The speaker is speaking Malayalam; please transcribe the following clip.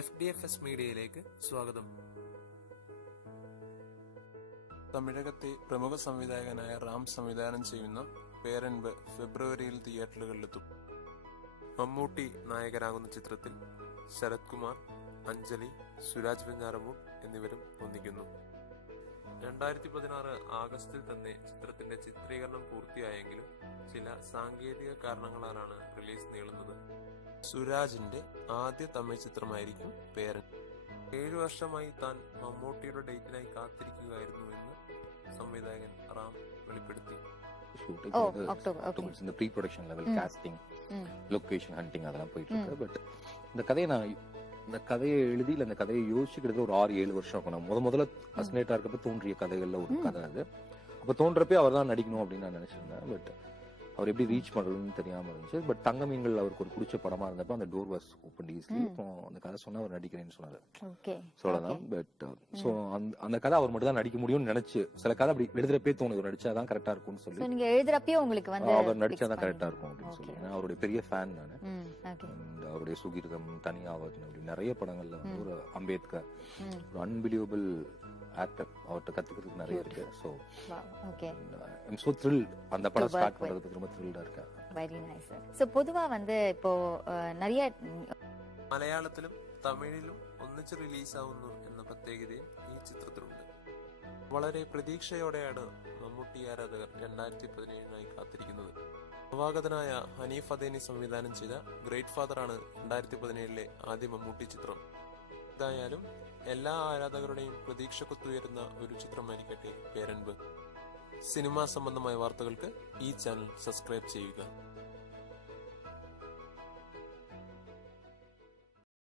FDFS മീഡിയയിലേക്ക് സ്വാഗതം. തമിഴകത്തെ പ്രമുഖ സംവിധായകനായ റാം സംവിധാനം ചെയ്യുന്ന പേരൻപ് ഫെബ്രുവരിയിൽ തിയേറ്ററുകളിലെത്തും. മമ്മൂട്ടി നായകനാകുന്ന ചിത്രത്തിൽ ശരത് കുമാർ, അഞ്ജലി, സുരാജ് വെഞ്ഞാറമൂട് എന്നിവരും ഒന്നിക്കുന്നു. 2016 ആഗസ്റ്റിൽ തന്നെ ചിത്രത്തിന്റെ ചിത്രീകരണം പൂർത്തിയായെങ്കിലും ചില സാങ്കേതിക കാരണങ്ങളാലാണ് റിലീസ് നീളുന്നത്. സുരാജിന്റെ ആദ്യ തമിഴ് ചിത്രമായിരിക്കും പേരൻ. 7 വർഷമായി താൻ മമ്മൂട്ടിയുടെ ഡേറ്റിനായി കാത്തിരിക്കുകയായിരുന്നു എന്ന് സംവിധായകൻ റാം വെളിപ്പെടുത്തി. Pre production level casting, location hunting அதெல்லாம் போயிட்டு இருக்கு. பட் இந்த கதையை எழுதி இல்ல இந்த கதையை யோசிக்கிறது ஒரு 6-7 வருஷம் ஆகும். முதல்ல அஸ்னேட்டா இருக்கப்ப தோன்றிய கதைகள்ல ஒரு கதை அது. அப்ப தோன்றப்பே அவர் தான் நடிக்கணும் அப்படின்னு நான் நினைச்சிருந்தேன். பட் அவர் எப்படி ரீச் பண்றதுன்னு தெரியாம இருந்துச்சு. பட் தங்க மீன்கள் அவருக்கு ஒரு பிடிச்ச படமா இருந்தப்ப அந்த டோர் வாஸ் ஓப்பன் ஈஸிலி. இப்போ அந்த கதை சொன்னா அவர் நடிக்கிறேன்னு சொன்னாரு. சொல்லலாம். பட் சோ அந்த கதை அவர் மட்டும் தான் நடிக்க முடியும்னு நினைச்சு சில கதை அப்படி எழுதுறப்பே தோணுது நடிச்சாதான் கரெக்டா இருக்கும்னு சொல்லி. நீங்க எழுதுறப்பே உங்களுக்கு வந்து அவர் நடிச்சாதான் கரெக்டா இருக்கும் அப்படின்னு சொல்லி. நான் அவருடைய பெரிய ஃபேன் நானு. அவருடைய சுகீர்தம், தனியாவது அப்படி நிறைய படங்கள்ல வந்து ஒரு அம்பேத்கர் ஒரு அன்பிலியபிள் ஆக்டர், அவர்கிட்ட கத்துக்கிறதுக்கு நிறைய இருக்கு. So okay, I'm so thrilled அந்த படம் ஸ்டார்ட் பண்றதுக்கு ரொம்ப த்ரில்டா இருக்கேன். Very nice sir. சோ பொதுவா வந்து இப்போ நிறைய മലയാളത്തിലും തമിഴിലും ഒന്നിച്ച് റിലീസാവുന്നു എന്ന പ്രത്യേകതയും ഈ ചിത്രത്തിലുണ്ട്. വളരെ പ്രതീക്ഷയോടെയാണ് മമ്മൂട്ടി ആരാധകർ 2017 കാത്തിരിക്കുന്നത്. നവാഗതനായ ഹനീഫ് അദേനി സംവിധാനം ചെയ്ത ഗ്രേറ്റ് ഫാദർ ആണ് 2017 ആദ്യ മമ്മൂട്ടി ചിത്രം. എന്തായാലും എല്ലാ ആരാധകരുടെയും പ്രതീക്ഷക്കൊത്തുയരുന്ന ഒരു ചിത്രമായിരിക്കട്ടെ പേരൻപ്. സിനിമാ സംബന്ധമായ വാർത്തകൾക്ക് ഈ ചാനൽ സബ്സ്ക്രൈബ് ചെയ്യുക.